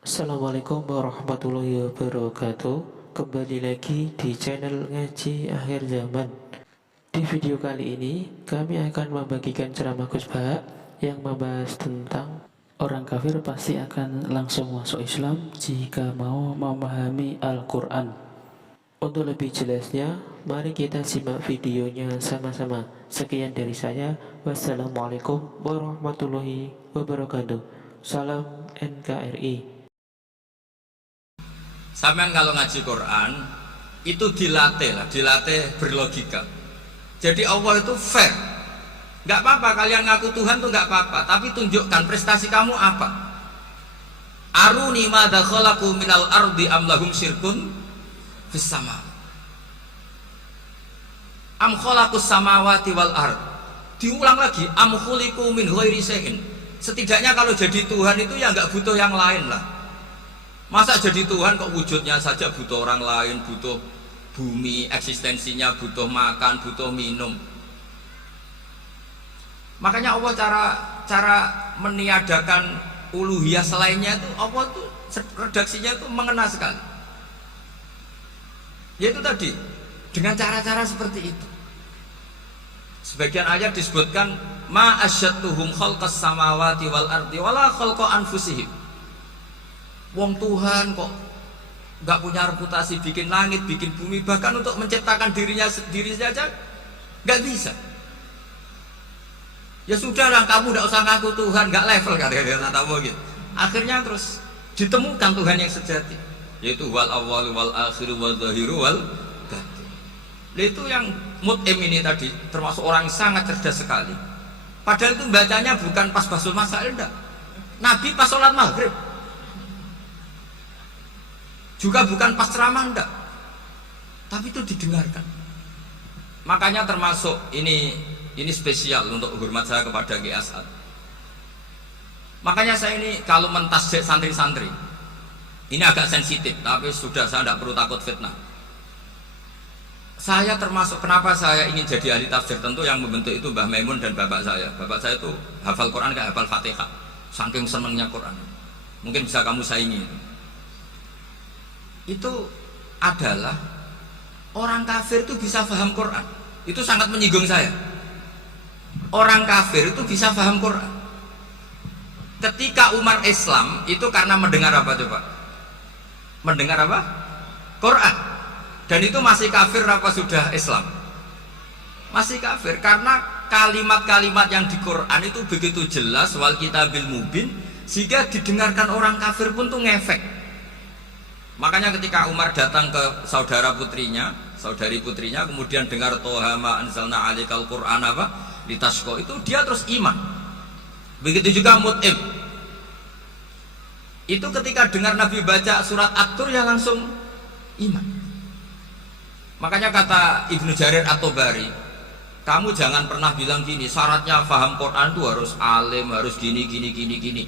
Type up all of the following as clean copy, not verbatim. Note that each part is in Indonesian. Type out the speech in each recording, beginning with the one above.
Assalamualaikum warahmatullahi wabarakatuh. Kembali lagi di channel Ngaji Akhir Zaman. Di video kali ini kami akan membagikan ceramah Gus Bahak yang membahas tentang orang kafir pasti akan langsung masuk Islam jika mau memahami Al-Quran. Untuk lebih jelasnya, mari kita simak videonya sama-sama. Sekian dari saya. Wassalamualaikum warahmatullahi wabarakatuh. Salam NKRI. Sampean kalau ngaji Quran itu dilatih berlogika. Jadi Allah itu fair. Nggak apa-apa kalian ngaku Tuhan tuh nggak apa-apa, tapi tunjukkan prestasi kamu apa. Aruni madza khalaqu minal ardi am lahum syirkun fis sama. Am khalaqus samawati wal ard. Diulang lagi, am khuliqu min ghairi syai'in. Setidaknya kalau jadi Tuhan itu ya nggak butuh yang lain lah. Masa jadi Tuhan kok wujudnya saja butuh orang lain, butuh bumi, eksistensinya butuh makan, butuh minum. Makanya Allah cara meniadakan uluhiyah selainnya itu Allah tuh redaksinya itu mengena sekali. Yaitu tadi dengan cara-cara seperti itu. Sebagian ayat disebutkan ma asyadtuhum khalqas samawati wal ardi wala khalqa anfusihim. Wong Tuhan kok nggak punya reputasi bikin langit, bikin bumi, bahkan untuk menciptakan dirinya sendiri saja nggak bisa. Ya sudahlah, kamu nggak usah ngaku Tuhan, nggak level kata gitu. Akhirnya terus ditemukan Tuhan yang sejati, yaitu wal awwal wal akhir wal zahiru wal batin. Itu yang mut'im ini tadi termasuk orang yang sangat cerdas sekali. Padahal itu bacanya bukan pas basul masail, enggak. Nabi pas sholat maghrib. Juga bukan pas ceramah, enggak, tapi itu didengarkan. Makanya termasuk ini spesial untuk hormat saya kepada Ki As'ad. Makanya saya ini kalau mentasjid santri-santri ini agak sensitif, tapi sudah, saya tidak perlu takut fitnah. Saya termasuk, kenapa saya ingin jadi ahli tafsir, tentu yang membentuk itu Mbah Maimun dan bapak saya. Bapak saya itu hafal Quran kayak hafal Fatihah, saking senengnya Quran. Mungkin bisa kamu saingi. Itu adalah orang kafir itu bisa paham Quran. Itu sangat menyinggung saya. Orang kafir itu bisa paham Quran. Ketika Umar Islam itu karena mendengar apa coba? Mendengar apa? Quran. Dan itu masih kafir apa sudah Islam? Masih kafir, karena kalimat-kalimat yang di Quran itu begitu jelas, wal kitabil mubin, sehingga didengarkan orang kafir pun tuh ngefek. Makanya ketika Umar datang ke saudari putrinya, kemudian dengar Toha ma anzalna alikal Qur'an apa litashqa, itu dia terus iman. Begitu juga Mut'im. Itu ketika dengar Nabi baca surat At-Tur ya langsung iman. Makanya kata Ibnu Jarir At-Tabari, kamu jangan pernah bilang gini, syaratnya paham Quran itu harus alim, harus gini.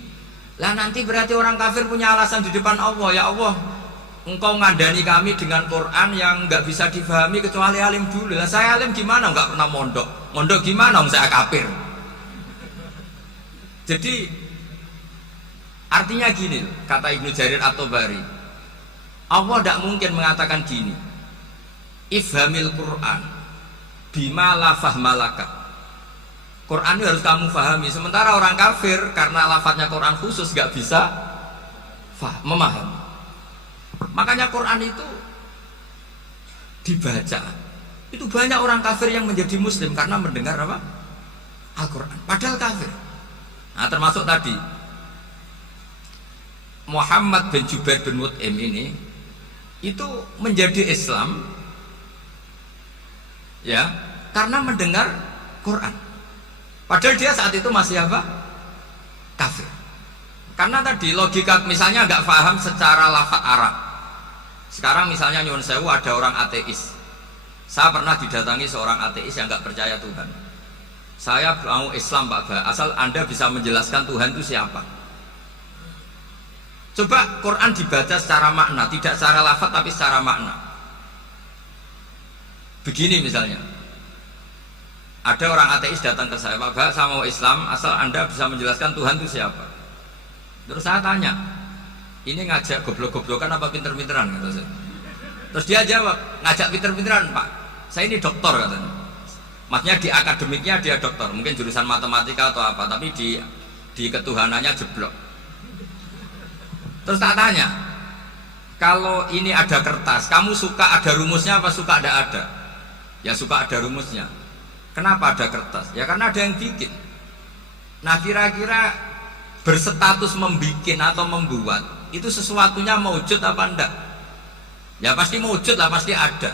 Lah nanti berarti orang kafir punya alasan di depan Allah, ya Allah, Engkau ngandani kami dengan Quran yang nggak bisa difahami kecuali alim dulu. Lah saya alim gimana? Nggak pernah mondok gimana? Saya kafir. Jadi artinya gini, kata Ibnu Jarir At-Tabari, Allah tidak mungkin mengatakan gini, ifhamil Quran bima la fahmalaka. Quran itu harus kamu fahami. Sementara orang kafir karena lafadznya Quran khusus nggak bisa memahami. Makanya Quran itu dibaca, itu banyak orang kafir yang menjadi muslim karena mendengar apa? Al-Quran, padahal kafir. Nah termasuk tadi Muhammad bin Jubair bin Mut'im ini itu menjadi Islam ya karena mendengar Quran, padahal dia saat itu masih apa? Kafir. Karena tadi logika, misalnya nggak paham secara lafaz Arab. Sekarang misalnya nyuwun sewu ada orang ateis. Saya pernah didatangi seorang ateis yang nggak percaya Tuhan. Saya mau Islam Pak Ba, asal Anda bisa menjelaskan Tuhan itu siapa. Coba Quran dibaca secara makna, tidak secara lafaz tapi secara makna. Begini misalnya, ada orang ateis datang ke saya, Pak Ba, saya mau Islam, asal Anda bisa menjelaskan Tuhan itu siapa. Terus saya tanya, ini ngajak goblok-goblokan apa pinter-pinteran kata saya. Terus dia jawab, ngajak pinter-pinteran Pak, saya ini doktor katanya. Maksudnya di akademiknya dia doktor, mungkin jurusan matematika atau apa, tapi di ketuhanannya jeblok. Terus tak tanya, kalau ini ada kertas, kamu suka ada rumusnya apa suka ada? Ya suka ada rumusnya. Kenapa ada kertas? Ya karena ada yang bikin. Nah kira-kira berstatus membikin atau membuat itu sesuatunya maujud apa enggak? Ya pasti maujud lah, pasti ada.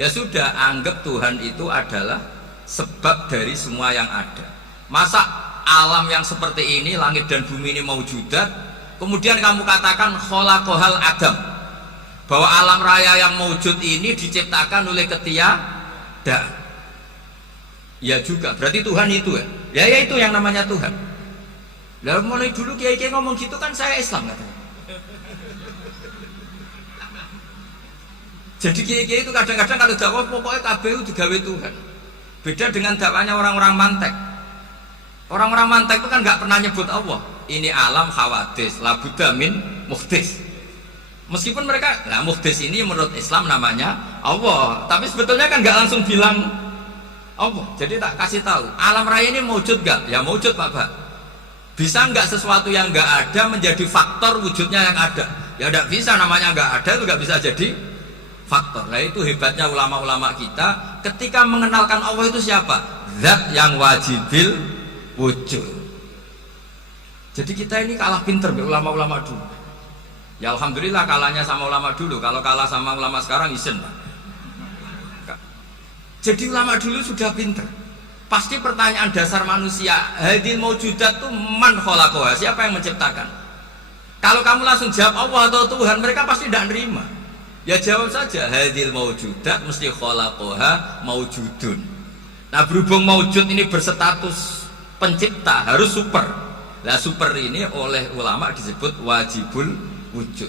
Ya sudah, anggap Tuhan itu adalah sebab dari semua yang ada. Masa alam yang seperti ini, langit dan bumi ini maujudat, kemudian kamu katakan khalaqahal adam, bahwa alam raya yang maujud ini diciptakan oleh ketiadaan. Ya juga, berarti Tuhan itu ya? Ya itu yang namanya Tuhan. Lalu mulai dulu kiai-kiai ngomong gitu kan saya Islam katanya. Jadi kiai-kiai itu kadang-kadang kalau dakwah pokoknya KBU digawe Tuhan. Beda dengan dakwahnya orang-orang mantek. Orang-orang mantek itu kan nggak pernah nyebut Allah. Ini alam hawadis, la budda min muhdis. Meskipun mereka, nah muhdis ini menurut Islam namanya Allah, tapi sebetulnya kan nggak langsung bilang Allah. Jadi tak kasih tahu, alam raya ini maujud nggak? Ya maujud Pak. Bisa nggak sesuatu yang nggak ada menjadi faktor wujudnya yang ada? Ya nggak bisa, namanya nggak ada itu nggak bisa jadi faktor. Nah itu hebatnya ulama-ulama kita ketika mengenalkan Allah itu siapa? Zat yang wajibil wujud. Jadi kita ini kalah pinter ulama-ulama dulu. Ya alhamdulillah kalahnya sama ulama dulu. Kalau kalah sama ulama sekarang isen. Jadi ulama dulu sudah pinter. Pasti pertanyaan dasar manusia, hadil maujudat itu man khalaqaha, siapa yang menciptakan? Kalau kamu langsung jawab Allah atau Tuhan, mereka pasti tidak nerima. Ya jawab saja, hadil maujudat mesti khalaqaha maujudun. Nah berhubung maujud ini berstatus pencipta, harus super. Nah super ini oleh ulama disebut wajibul wujud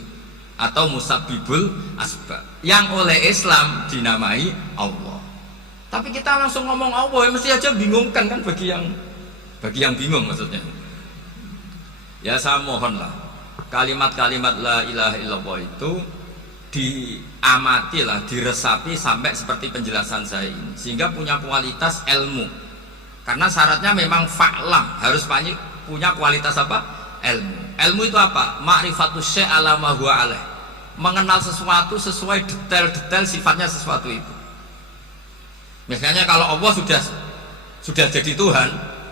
atau musabbibul asbab, yang oleh Islam dinamai Allah. Tapi kita langsung ngomong Allah, ya mesti aja bingungkan kan bagi yang bingung maksudnya. Ya saya mohonlah kalimat-kalimat la ilaha illallah itu diamatilah, diresapi sampai seperti penjelasan saya ini, sehingga punya kualitas ilmu. Karena syaratnya memang fa'lam, harus punya kualitas apa? Ilmu. Ilmu itu apa? Ma'rifatus syai' ala ma huwa alaih. Mengenal sesuatu sesuai detail-detail sifatnya sesuatu itu. Misalnya kalau Allah sudah jadi Tuhan,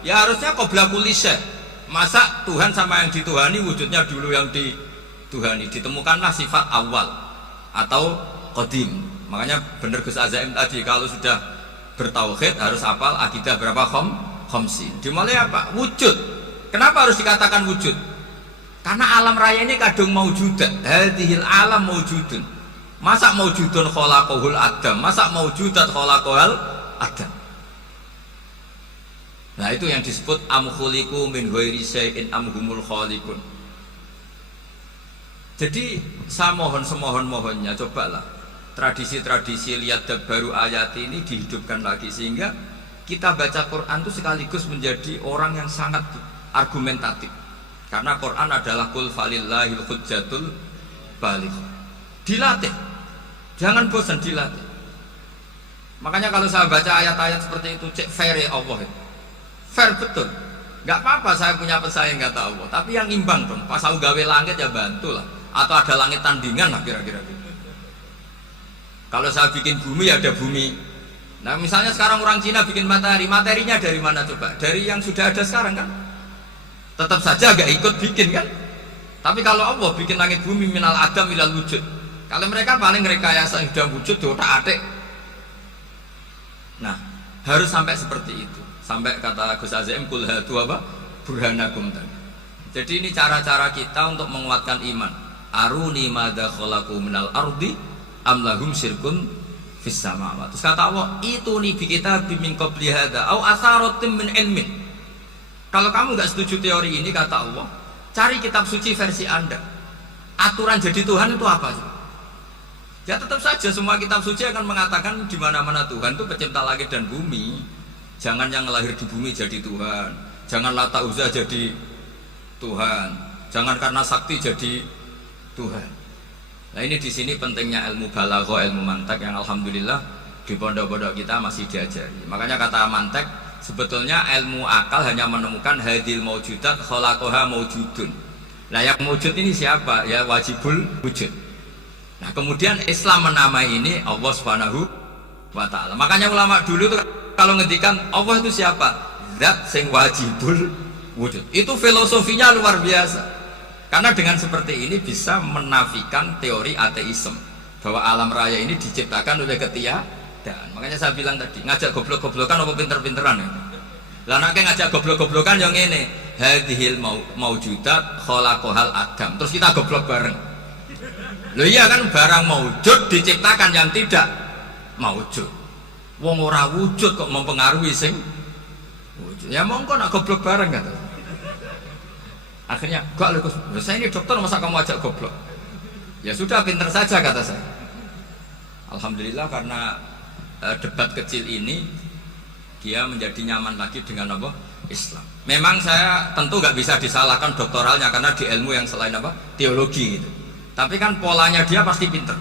ya harusnya qabla kulli syai'. Masa Tuhan sama yang dituhani wujudnya dulu yang dituhani? Ditemukanlah sifat awal atau qadim. Makanya benar Gus Azaim tadi, kalau sudah bertauhid harus hafal akidah berapa khamsin. Dimulai apa? Wujud. Kenapa harus dikatakan wujud? Karena alam raya ini kadung maujudat. Hadhil alam maujudun. Masa maujudun khalaqahul adam? Masa maujudat khalaqahul adam? Nah itu yang disebut am khuliqu min ghairi syai'in am humul khaliqun. Jadi saya mohon semohon-mohonnya, cobalah tradisi-tradisi lihat baru ayat ini dihidupkan lagi, sehingga kita baca Quran itu sekaligus menjadi orang yang sangat argumentatif. Karena Quran adalah qul falillahil hujjatul baligh. Dilatih, jangan bosan dilatih. Makanya kalau saya baca ayat-ayat seperti itu, cek fair ya Allah, fair betul. Nggak apa-apa saya punya pesaing kata Allah, tapi yang imbang dong. Pas aku gawe langit ya bantulah, atau ada langit tandingan lah kira-kira gitu. Kalau saya bikin bumi ya ada bumi. Nah misalnya sekarang orang Cina bikin matahari, materinya dari mana coba? Dari yang sudah ada sekarang kan? Tetap saja agak ikut bikin kan? Tapi kalau Allah bikin langit bumi minal adam minal wujud, kalau mereka paling rekayasa sudah wujud otak-atik. Nah harus sampai seperti itu, sampai kata Gus Azaim kul hatu apa? Burhanakum tadi. Jadi ini cara-cara kita untuk menguatkan iman. Aruni madza khalaqu minal ardi am lahum syirkun fis samawati. Terus kata Allah, itu nih bi kitabim min qabli hadza au asaratim min ilmin. Kalau kamu nggak setuju teori ini, kata Allah, cari kitab suci versi Anda. Aturan jadi Tuhan itu apa sih? Ya tetap saja semua kitab suci akan mengatakan di mana-mana Tuhan itu pencipta langit dan bumi. Jangan yang lahir di bumi jadi Tuhan. Jangan Lata Uzza jadi Tuhan. Jangan karena sakti jadi Tuhan. Nah ini di sini pentingnya ilmu balaghah, ilmu mantek yang alhamdulillah di pondok-pondok kita masih diajari. Makanya kata mantek sebetulnya ilmu akal hanya menemukan hadil maujudat khalaqaha maujudun. Nah yang maujud ini siapa? Ya wajibul wujud. Nah kemudian Islam menamai ini Allah Subhanahu wa ta'ala. Makanya ulama dulu tuh kalau ngendikan Allah itu siapa? Zat sing wajibul wujud. Itu filosofinya luar biasa. Karena dengan seperti ini bisa menafikan teori ateisme bahwa alam raya ini diciptakan oleh ketiadaan. Makanya saya bilang tadi, ngajak goblok-goblokan apa pinter-pinteran ya? Lah nek ngajak goblok-goblokan yang ini, hadhil maujudat khalaqahal adam. Terus kita goblok bareng. Loh iya kan barang maujud diciptakan yang tidak maujud. Wong ora wujud kok mempengaruhi sing wujud. Ya mongko nak goblok bareng kata. Akhirnya gak lho Gus, saya ini dokter masa kamu ajak goblok. Ya sudah pinter saja kata saya. Alhamdulillah karena debat kecil ini dia menjadi nyaman lagi dengan apa? Islam. Memang saya tentu nggak bisa disalahkan doktoralnya karena di ilmu yang selain apa? Teologi gitu. Tapi kan polanya dia pasti pinter.